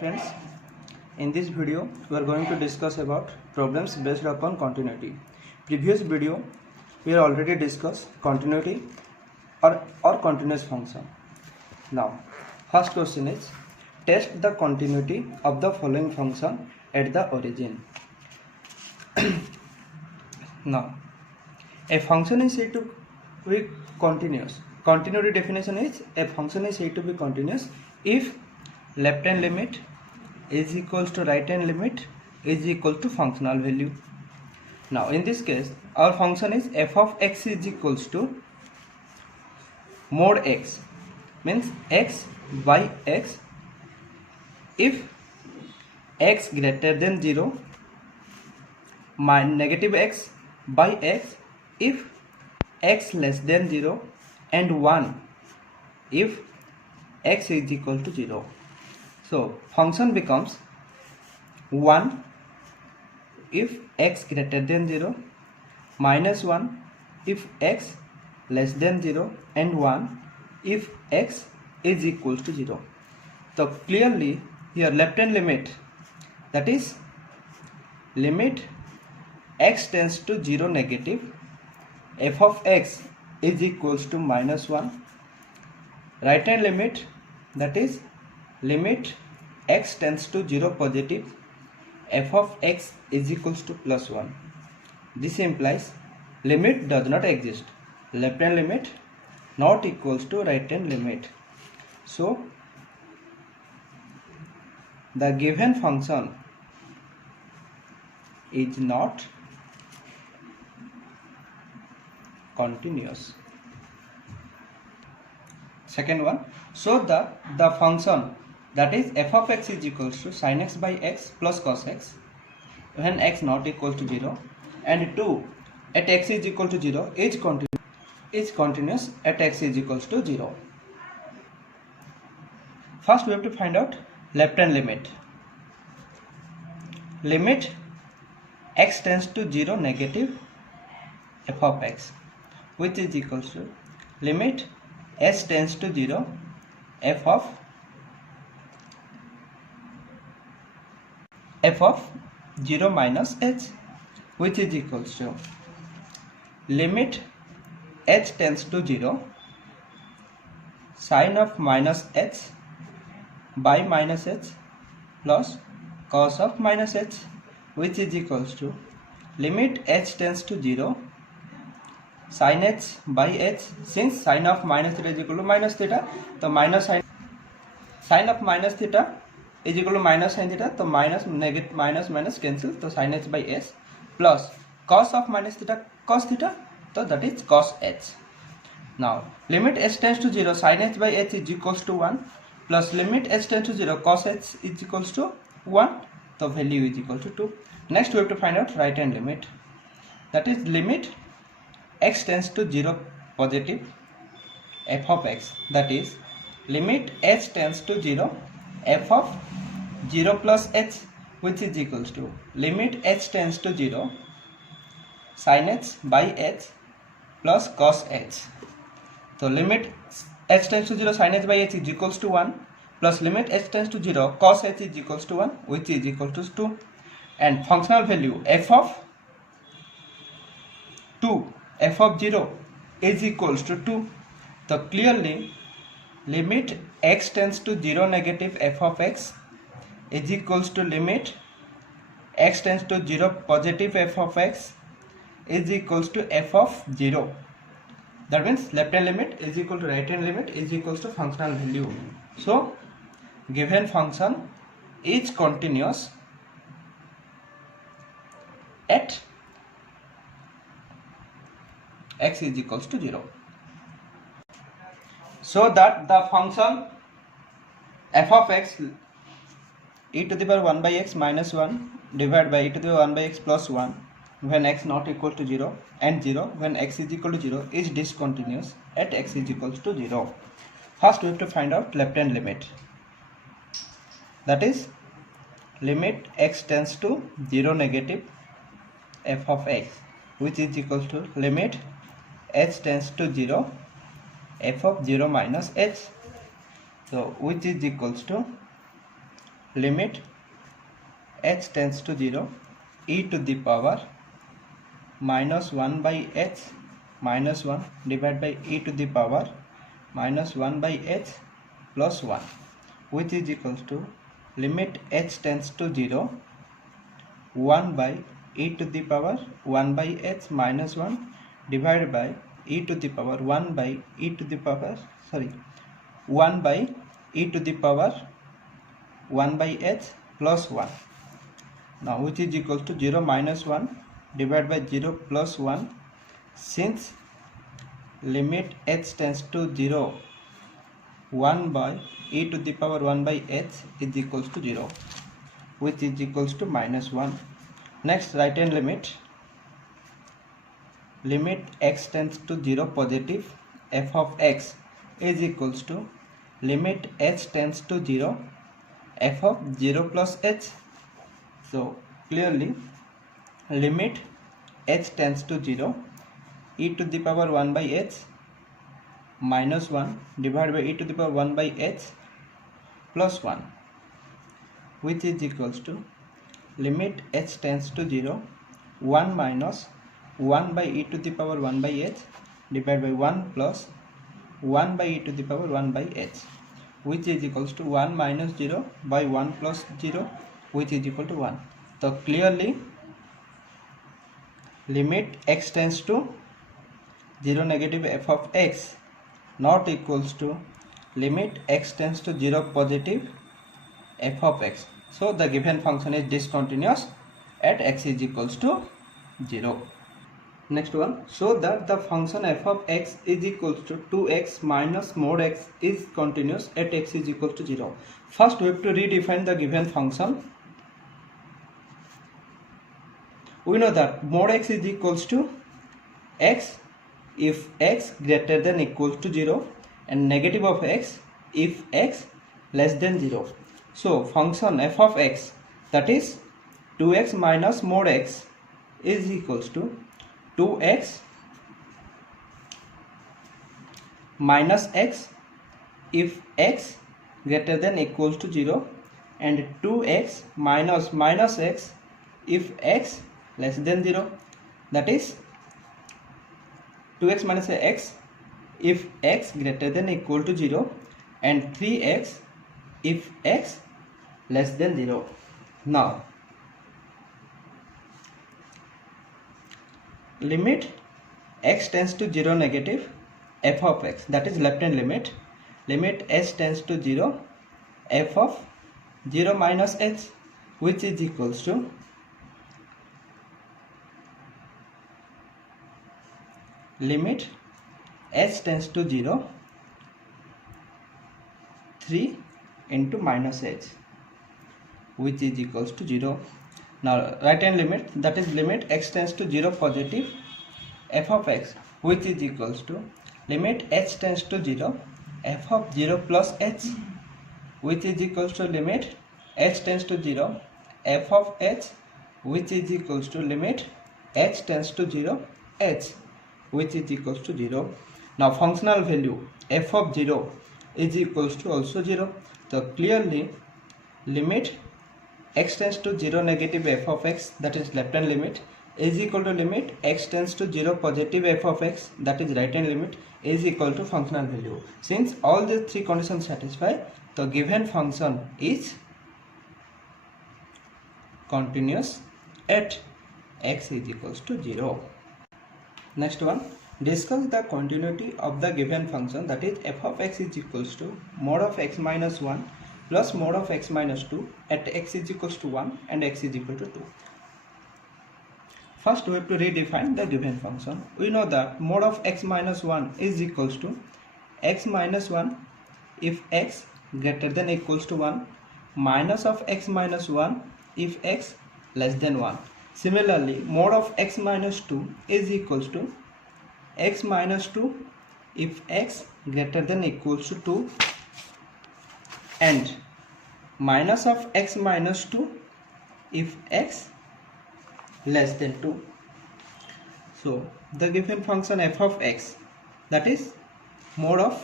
friends, in this video we are going to discuss about problems based upon continuity. Previous video we already discussed continuity or continuous function. Now first question is, test the continuity of the following function at the origin. Now a function is said to be continuous. Continuity definition is, a function is said to be continuous if left hand limit is equals to right hand limit is equal to functional value. Now in this case our function is f of x is equals to mod x, means x by x if x greater than 0, negative x by x if x less than 0, and 1 if x is equal to 0. So function becomes 1 if x greater than 0, minus 1 if x less than 0, and 1 if x is equal to 0. So clearly here left hand limit, that is limit x tends to 0 negative, f of x is equals to minus 1. Right hand limit, that is limit x tends to 0 positive, f of x is equals to plus 1. This implies limit does not exist. Left hand limit not equals to right hand limit. So the given function is not continuous. Second one, so that the function, that is f of x is equals to sin x by x plus cos x when x not equal to 0, and 2 at x is equal to 0 is continuous at x is equals to 0. First we have to find out left hand limit. Limit x tends to 0 negative f of x, which is equals to limit s tends to 0 f of 0 minus h, which is equals to limit h tends to 0 sin of minus h by minus h plus cos of minus h, which is equals to limit h tends to 0 sin h by h. Since sin of minus theta is equal to minus theta, so minus sin of minus theta is equal to minus sin theta, so minus negative minus cancel, so sin h by h plus cos of minus theta cos theta, so that is cos h. Now limit h tends to 0 sin h by h is equals to 1 plus limit h tends to 0 cos h is equals to 1, the value is equal to 2. Next we have to find out right hand limit, that is limit x tends to 0 positive f of x, that is limit h tends to 0 f of 0 plus h, which is equals to limit h tends to 0 sin h by h plus cos h. So limit h tends to 0 sin h by h is equals to 1 plus limit h tends to 0 cos h is equals to 1, which is equal to 2, and functional value f of 2 f of 0 is equals to 2. So clearly limit x tends to 0 negative f of x is equals to limit x tends to 0 positive f of x is equals to f of 0. That means left hand limit is equal to right hand limit is equals to functional value. So given function is continuous at x is equals to 0. So that the function f of x e to the power 1 by x minus 1 divided by e to the power 1 by x plus 1 when x not equal to 0, and 0 when x is equal to 0 is discontinuous at x is equals to 0. First we have to find out left hand limit, that is limit x tends to 0 negative f of x, which is equals to limit h tends to 0 f of 0 minus h, so which is equals to limit h tends to 0 e to the power minus 1 by h minus 1 divided by e to the power minus 1 by h plus 1, which is equals to limit h tends to 0 1 by e to the power 1 by h minus 1 divided by e to the power 1 by e to the power 1 by e to the power 1 by h plus 1. Now which is equal to 0 minus 1 divided by 0 plus 1, since limit h tends to 0 1 by e to the power 1 by h is equals to 0, which is equals to minus 1. Next, right hand limit x tends to 0 positive f of x is equals to limit h tends to 0 f of 0 plus h. So clearly limit h tends to 0 e to the power 1 by h minus 1 divided by e to the power 1 by h plus 1, which is equals to limit h tends to 0 1 minus 1 by e to the power 1 by h divided by 1 plus 1 by e to the power 1 by h, which is equals to 1 minus 0 by 1 plus 0, which is equal to 1. So clearly limit x tends to 0 negative f of x not equals to limit x tends to 0 positive f of x. So the given function is discontinuous at x is equals to 0. Next one, show that the function f of x is equals to 2x minus mod x is continuous at x is equal to 0. First we have to redefine the given function. We know that mod x is equals to x if x greater than equals to 0 and negative of x if x less than 0. So function f of x, that is 2x minus mod x, is equals to 2x minus x if x greater than equals to 0 and 2x minus x if x less than 0, that is 2x minus x if x greater than equal to 0 and 3x if x less than 0. Now limit x tends to 0 negative f of x, that is left hand limit h tends to 0 f of 0 minus h, which is equals to limit h tends to 0 3 into minus h, which is equals to 0. Now right hand limit, that is limit x tends to 0 positive f of x, which is equals to limit h tends to 0 f of 0 plus h, which is equals to limit h tends to 0 f of h, which is equals to limit h tends to 0 h, which is equals to 0. Now functional value f of 0 is equals to also 0. So clearly limit x tends to 0 negative f of x, that is left hand limit, is equal to limit x tends to 0 positive f of x, that is right hand limit, is equal to functional value. Since all these three conditions satisfy, the given function is continuous at x is equals to 0. Next one, discuss the continuity of the given function, that is f of x is equals to mod of x minus 1 plus mod of x minus 2 at x is equals to 1 and x is equal to 2. First we have to redefine the given function. We know that mod of x minus 1 is equals to x minus 1 if x greater than equals to 1 minus of x minus 1 if x less than 1. Similarly, mod of x minus 2 is equals to x minus 2 if x greater than equals to 2 and minus of x minus 2 if x less than 2. So the given function f of x, that is mod of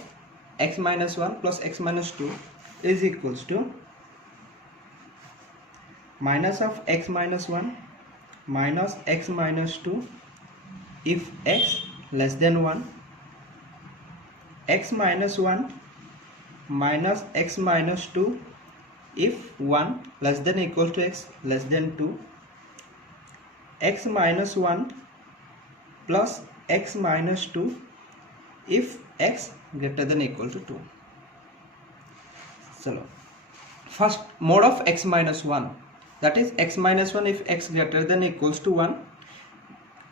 x minus 1 plus x minus 2, is equals to minus of x minus 1 minus x minus 2 if x less than 1, x minus 1 minus x minus 2 if 1 less than equals to x less than 2, x minus 1 plus x minus 2 if x greater than equal to 2. So first mode of x minus 1, that is x minus 1 if x greater than equals to 1,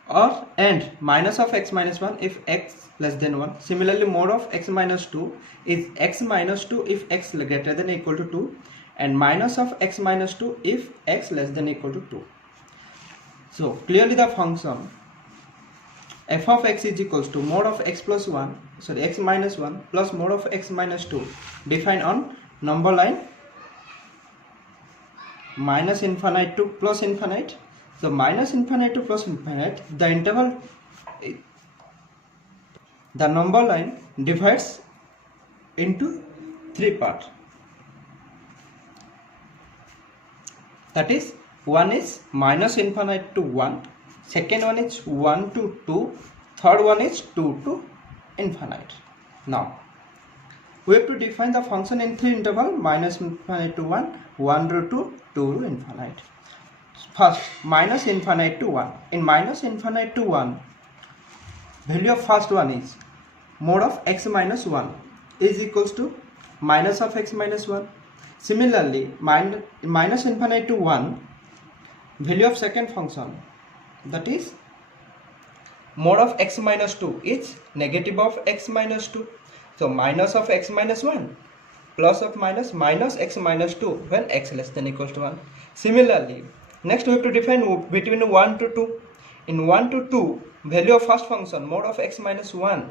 or and minus of x minus 1 if x less than 1. Similarly, mode of x minus 2 is x minus 2 if x greater than equal to 2, and minus of x minus 2 if x less than equal to 2. So clearly the function f of x is equals to mode of x plus 1, sorry, x minus 1 plus mode of x minus 2 defined on number line minus infinite to plus infinite. So minus infinite to plus infinite, the interval, the number line divides into 3 parts. That is, one is minus infinite to 1, second one is 1 to 2, third one is 2 to infinite. Now we have to define the function in 3 intervals: minus infinite to 1, 1 to 2, 2 to infinite. First, minus infinite to 1. In minus infinite to 1, value of first one is mode of x minus 1 is equals to minus of x minus 1. Similarly, minus infinite to 1, value of second function, that is mode of x minus 2 is negative of x minus 2. So minus of x minus 1 plus of minus x minus 2 when x less than equals to 1. Similarly, next we have to define between 1 to 2. In 1 to 2, value of first function mode of x minus 1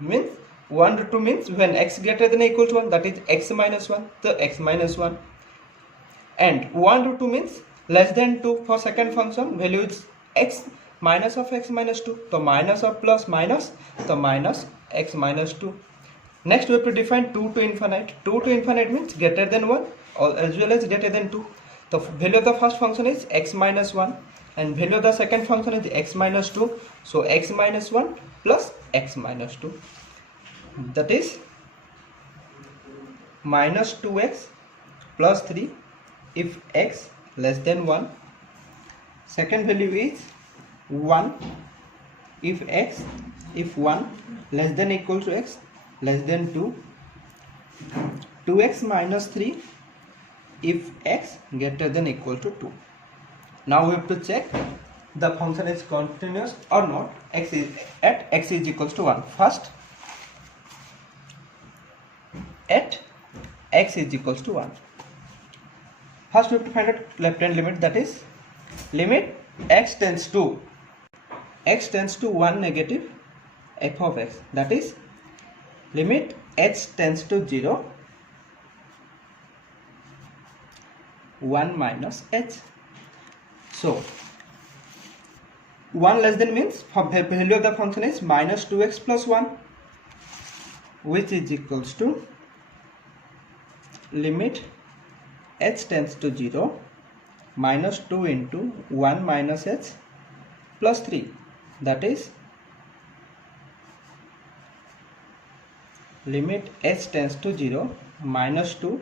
means 1 to 2 means when x greater than or equal to 1, that is x minus 1, the x minus 1, and 1 to 2 means less than 2 for second function, value is x minus of x minus 2, the minus of plus minus, the minus x minus 2. Next we have to define 2 to infinite. 2 to infinite means greater than 1 or as well as greater than 2. The value of the first function is x minus 1 and value of the second function is x minus 2. So x minus 1 plus x minus 2, that is minus 2x plus 3 if x less than 1. Second value is 1 if 1 less than equal to x less than 2. 2x minus 3 if x greater than equal to 2. Now we have to check the function is continuous or not at x is equals to 1. First, at x is equals to 1. First we have to find out left hand limit, that is limit x tends to 1 negative f of x, that is limit h tends to 0 1 minus h. So 1 less than means value of the function is minus 2x plus 1, which is equals to limit h tends to 0 minus 2 into 1 minus h plus 3, that is limit h tends to 0 minus 2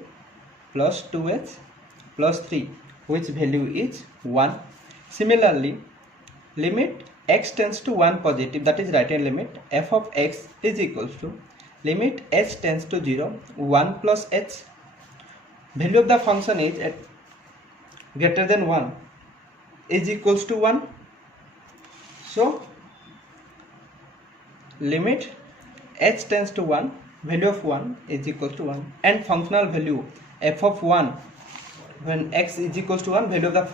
plus 2h plus 3, which value is 1. Similarly, limit x tends to 1 positive, that is right hand limit, f of x is equals to limit h tends to 0 1 plus h. Value of the function is at greater than 1 is equals to 1. So limit h tends to 1, value of 1 is equals to 1, and functional value f of 1 when x is equals to 1, value of the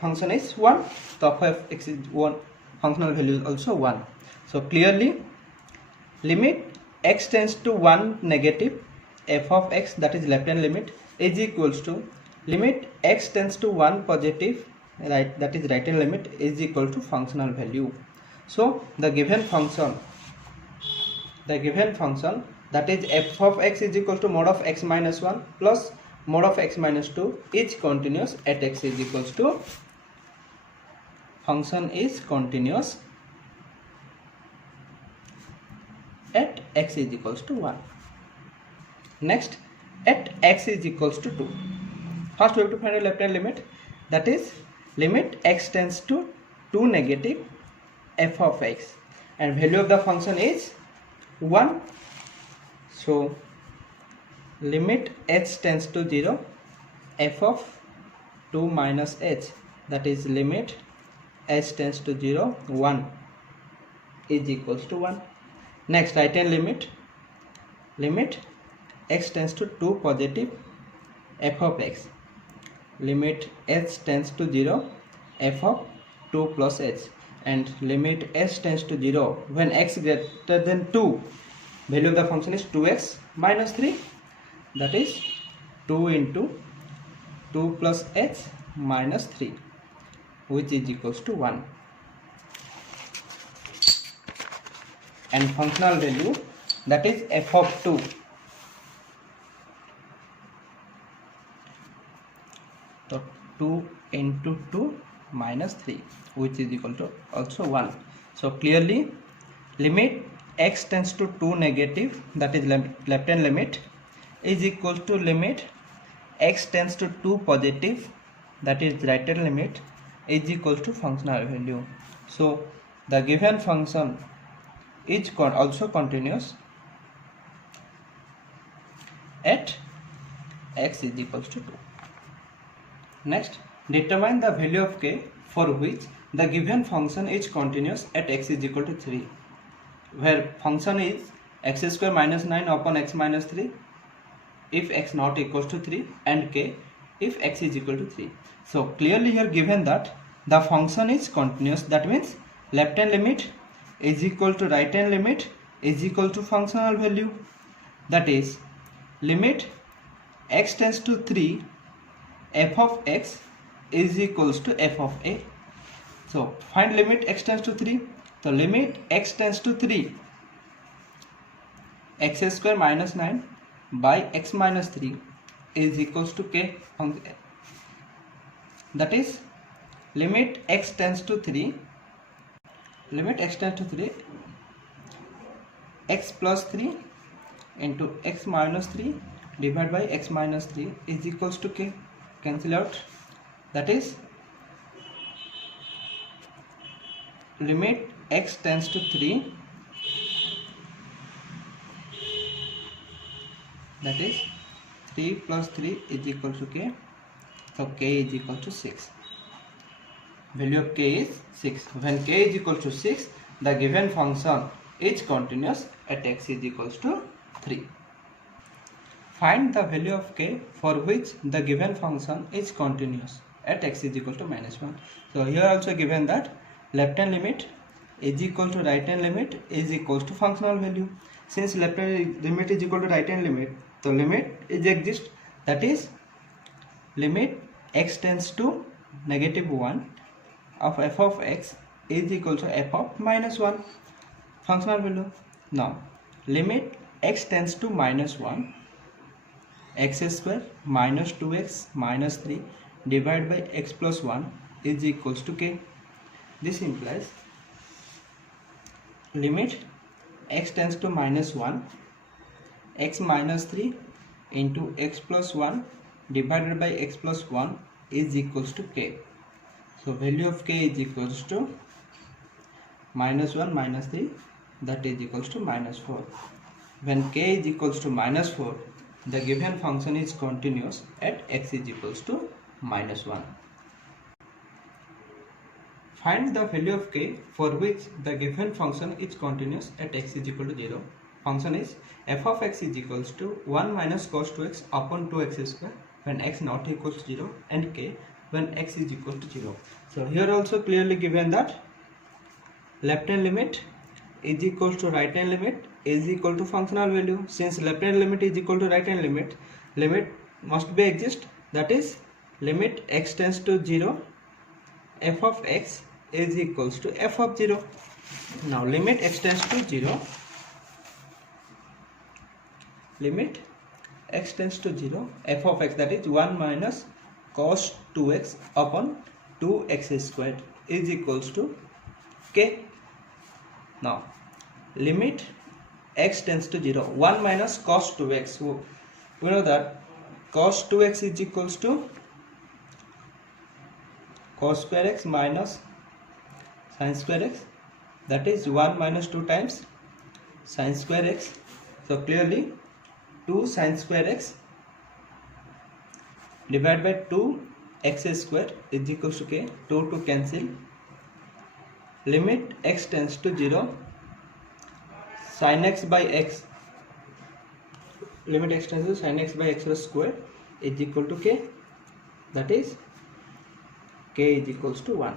function is 1, so f of x is 1, functional value is also 1. So clearly limit x tends to 1 negative f of x, that is left hand limit, is equals to limit x tends to 1 positive, right, that is right hand limit, is equal to functional value. So the given function that is f of x is equal to mod of x minus 1 plus mod of x minus 2 is continuous at x is equals to, function is continuous at x is equals to 1. Next, at x is equals to 2. First we have to find a left hand limit, that is limit x tends to 2 negative f of x, and value of the function is 1. So limit h tends to 0 f of 2 minus h, that is limit h tends to 0 1 is equals to 1. Next, right hand limit, limit x tends to 2 positive f of x, limit h tends to 0 f of 2 plus h, and limit h tends to 0 when x greater than 2, value of the function is 2x minus 3, that is 2 into 2 plus h minus 3, which is equals to 1. And functional value, that is f of 2, so 2 into 2 minus 3, which is equal to also 1. So clearly limit x tends to 2 negative, that is left hand limit, is equal to limit x tends to 2 positive, that is right hand limit, is equal to functional value. So the given function is also continuous at x is equals to 2. Next, determine the value of k for which the given function is continuous at x is equal to 3, where function is x square minus 9 upon x minus 3 if x not equals to 3, and k if x is equal to 3. So clearly here given that the function is continuous, that means left hand limit is equal to right hand limit is equal to functional value, that is limit x tends to 3 f of x is equals to f of a. So find limit x tends to 3. So limit x tends to 3 x square minus 9 by x minus 3 is equals to k, that is limit x tends to 3, limit x tends to 3 x plus 3 into x minus 3 divided by x minus 3 is equals to k. Cancel out, that is limit x tends to 3, that is 3 plus 3 is equal to k. So k is equal to 6. Value of k is 6. When k is equal to 6, the given function is continuous at x is equals to 3. Find the value of k for which the given function is continuous at x is equal to minus 1. So here also given that left hand limit is equal to right hand limit is equals to functional value. Since left hand limit is equal to right hand limit, the limit is exist, that is limit x tends to negative 1 of f of x is equal to f of minus 1, functional value. Now limit x tends to minus 1 x square minus 2x minus 3 divided by x plus 1 is equals to k. This implies limit x tends to minus 1 x minus 3 into x plus 1 divided by x plus 1 is equals to k. So value of k is equals to minus 1 minus 3, that is equals to minus 4. When k is equals to minus 4, the given function is continuous at x is equals to minus 1. Find the value of k for which the given function is continuous at x is equal to 0. Function is f of x is equals to 1 minus cos 2x upon 2x square when x not equals to 0, and k when x is equal to 0. So here also clearly given that left hand limit is equals to right hand limit is equal to functional value. Since left hand limit is equal to right hand limit, limit must be exist, that is limit x tends to 0 f of x is equals to f of 0. Now limit x tends to 0, limit x tends to 0, f of x, that is 1 minus cos 2x upon 2x squared is equals to k. Now limit x tends to 0, 1 minus cos 2x. So we know that cos 2x is equals to cos square x minus sin square x, that is 1 minus 2 times sin square x. So clearly 2 sin square x divided by 2 x square is equals to k. 2 to cancel. Limit x tends to 0, sin x by x, limit x tends to sin x by x square is equal to k, that is k is equals to 1.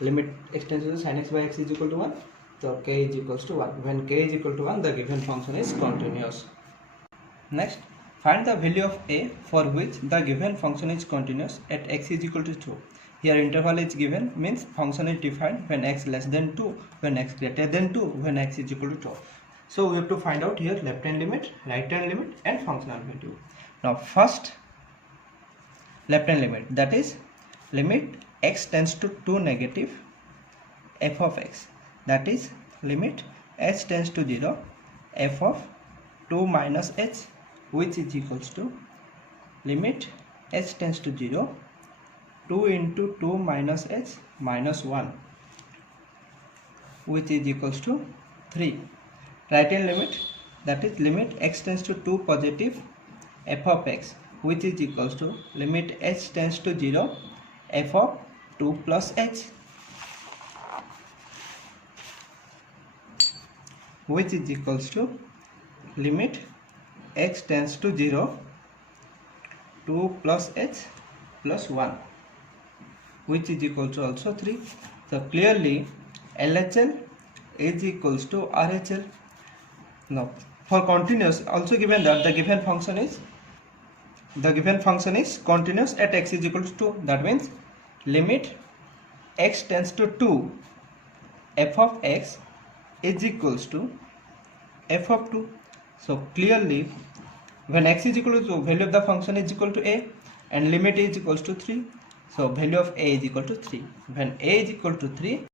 Limit x tends to sin x by x is equal to 1, so k is equals to 1. When k is equal to 1, the given function is continuous. Next, find the value of a for which the given function is continuous at x is equal to 2. Here interval is given, means function is defined when x less than 2, when x greater than 2, when x is equal to 2. So we have to find out here left hand limit, right hand limit and functional value. Now first left hand limit, that is limit x tends to 2 negative f of x, that is limit h tends to 0 f of 2 minus h, which is equals to limit h tends to 0 2 into 2 minus h minus 1, which is equals to 3. Right hand limit, that is limit x tends to 2 positive f of x, which is equals to limit h tends to 0 f of 2 plus h, which is equals to limit x tends to 0 2 plus h plus 1, which is equal to also 3. So clearly LHL is equals to RHL. Now for continuous, also given that the given function is continuous at x is equal to 2. That means limit x tends to 2 f of x is equals to f of 2. So clearly when x is equal to 2, value of the function is equal to a and limit is equals to 3. So value of a is equal to 3. When a is equal to 3,